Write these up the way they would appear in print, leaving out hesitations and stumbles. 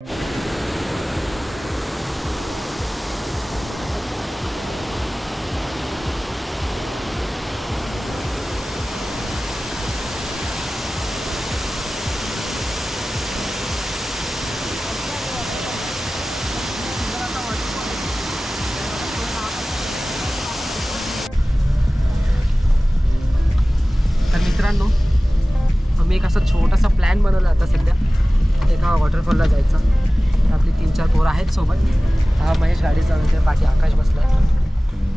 तर मित्रांनो, आम्ही एक असा छोटासा प्लॅन बनवला आता सध्या एका वॉटरफॉलला जायचा. आपली 3-4 पोरं आहेत सोबत. हा महेश गाडी चालवते, पाठी आकाश बसला.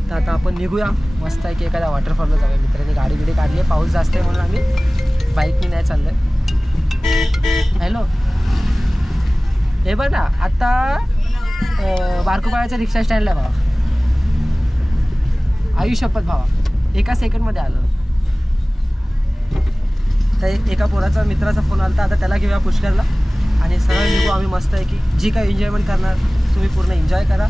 तर आता आपण निघूया मस्त आहे की एखाद्या वॉटरफॉलला जाऊया. मित्रांनी गाडी बिडी काढली आहे, पाऊस जास्त आहे म्हणून आम्ही बाईकने नाही चाललो आहे. हॅलो, हे बघ ना, आत्ता बारकोपाळ्याच्या रिक्षा स्टँडला भावा. आयुष्यपत भावा, एका सेकंडमध्ये आलं. तर एका पोराचा मित्राचा फोन आला होता. आता त्याला घेऊया पुष्करला आणि सरळ निघू आम्ही. मस्त आहे की जी काही एन्जॉयमेंट करणार तुम्ही पूर्ण एन्जॉय करा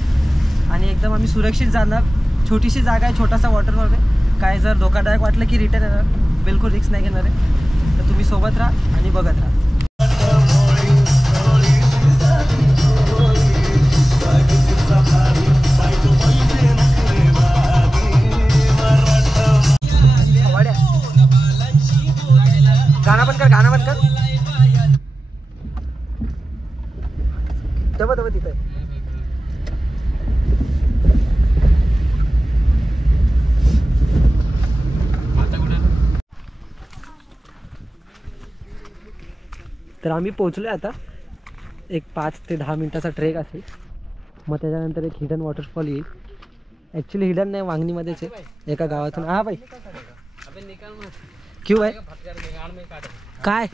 आणि एकदम आम्ही सुरक्षित जाणार. छोटीशी जागा आहे, छोटासा वॉटरफॉल आहे. काय जर धोकादायक वाटलं की रिटर्न येणार, बिलकुल रिस्क नाही घेणार आहे. तर तुम्ही सोबत राहा आणि बघत राहा. गाना बंद कर, गाना बंद कर. दबा तिथे. तर आम्ही पोहोचलो आता. एक 5 ते 10 मिनिटाचा ट्रेक असेल. मग त्याच्यानंतर एक हिडन वॉटरफॉल येईल. ॲक्च्युली हिडन नाही, वांगणीमध्येच आहे एका गावातून. हा भाई क्यों आहे काय?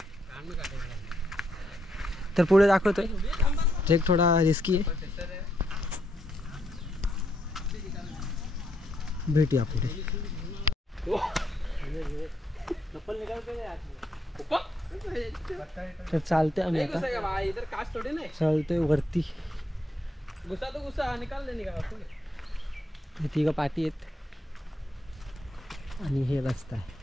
तर पुढे दाखवतोय. ट्रेक थोडा रिस्की आहे. भेटूया पुढे. तर चालते आम्ही आता, चालतोय वरती. हे 3 पाठी आहेत आणि हे रस्ता आहे.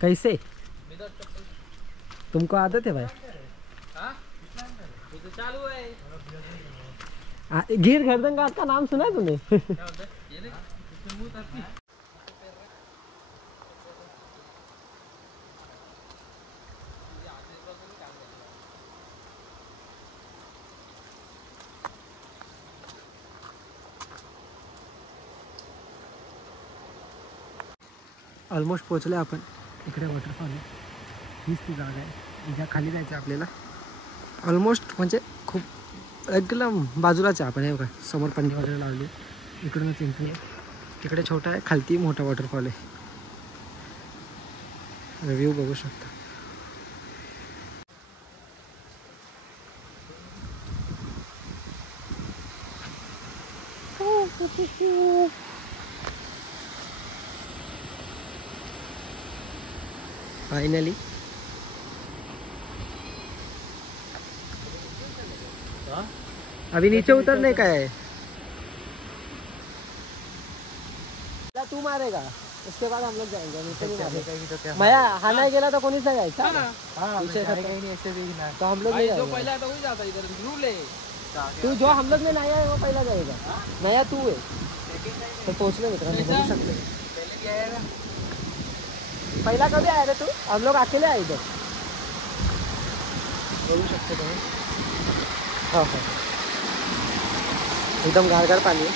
कैसे तुमको आदत है भाई? चालू है गिर गर्दन घाट का नाम सुना है तुमने? ऑलमोस्ट पोहोचले आपण. इकडे वॉटरफॉल आहे. हीच ती जागा आहे ज्या खाली जायचं आपल्याला. ऑलमोस्ट म्हणजे खूप एकदम बाजूलाच आहे आपण. हे बघा समोर पंडी वगैरे लावली. इकडूनच एंट्री आहे. तिकडे छोटा आहे, खालती मोठा वॉटरफॉल आहे. व्ह्यू बघू शकता. फाइनली अभी नीचे उतरने का है. तू मारेगा उसके बाद हम लोग जाएंगे. मैं हा नहीं गेला तो कोणीच नाही जायचा. तो हम लोग नहीं जाएंगे. तू जो हम लोग में नहीं आया वो पहला जाएगा. नया तू है. तो पहुँचने मित्रांनो सकते. पहला कभी आया रे तू? हम लोग अकेले आए इधर. बोलू शकते तुम्ही. हाँ हाँ एकदम गारगार पानी है.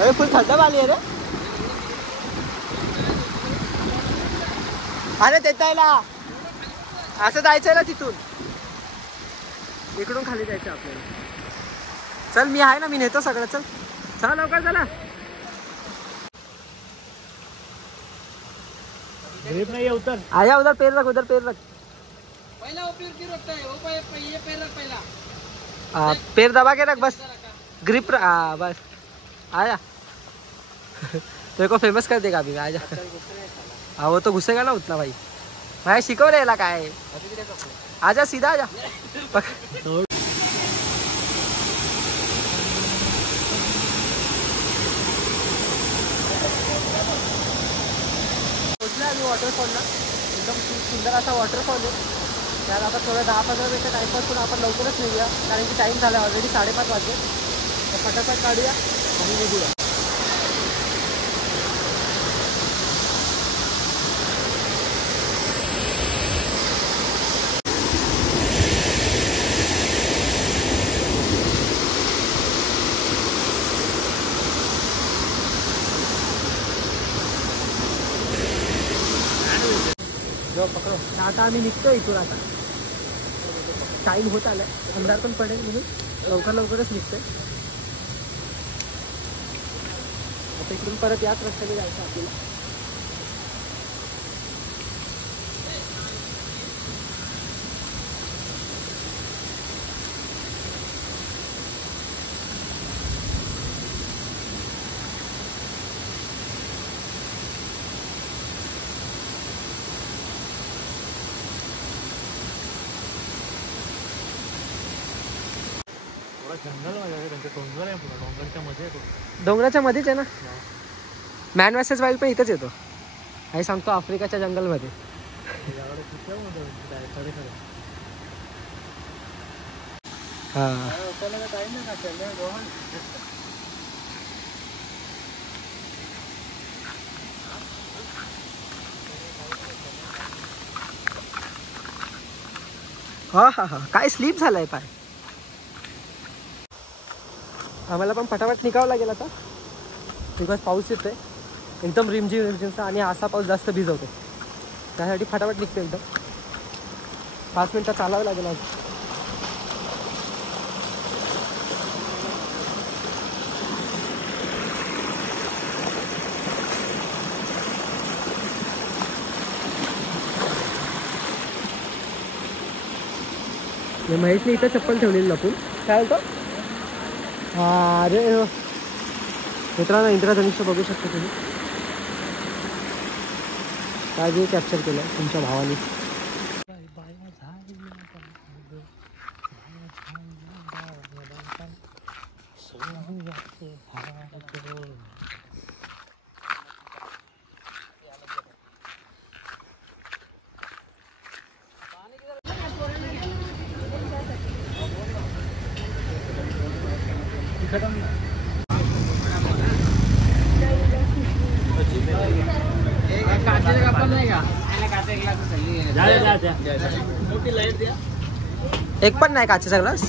अरे फुल थंड पाणी आहे रे. अरे देता आहे ना, असं जायचंय ना तिथून. इकडून खाली जायचं आपल्याला. चल मी आहे ना, मी नेतो सगळं. चल चला लवकर चला. ग्रिप नहीं है उधर. आया उधर पैर रख, उधर पैर रख. पहला वो पैर की रखता है, वो ये पैर रख पहला. पैर दबा के रख बस. ग्रिप बस. आया तेरे को फेमस कर देगा अभी. आजा. हाँ वो तो घुसेगा ना उतना भाई. भाई शिकव रहेला काय. आजा सीधा आजा. पोहोचलो आम्ही वॉटरफॉलला. एकदम खूप सुंदर असा वॉटरफॉल आहे. त्यात आता थोडं 10-15 मिनिटं टाईमपास करून आपण लवकरच निघूया, कारण की टाईम झाला ऑलरेडी 5:30 वाजले. तर फटाफट काढूया आणि निघूया. पकडो. आता आम्ही निघतो इथून. आता टाईम होत आलाय, अंधार पण पडेल म्हणून लवकरच निघतोय. आता इकडून परत याच रस्त्याने जायचं आपल्याला. डोंगराच्या मध्येच आहे ना. मॅन वर्सेस वाईल्ड पण इथंच येतो. हे सांगतो आफ्रिकाच्या जंगलमध्ये. हा हा हा, काय स्लीप झालाय पाय. आम्हाला पण फटाफट निघावं लागेल आता, बिकॉज पाऊस येतोय एकदम रिमझिमचा, आणि असा पाऊस जास्त भिजवतो. त्यासाठी फटाफट निघतो एकदम. 5 मिनटं चालावं लागेल आज. महेशने इथं चप्पल ठेवलेली लपून. काय होतं? हा अरे मित्रांनो, इंद्रधनुष्य बघू शकता तुम्ही. काय जे कॅप्चर केलं तुमच्या भावाने. एक पण नाही काचेचा ग्लास.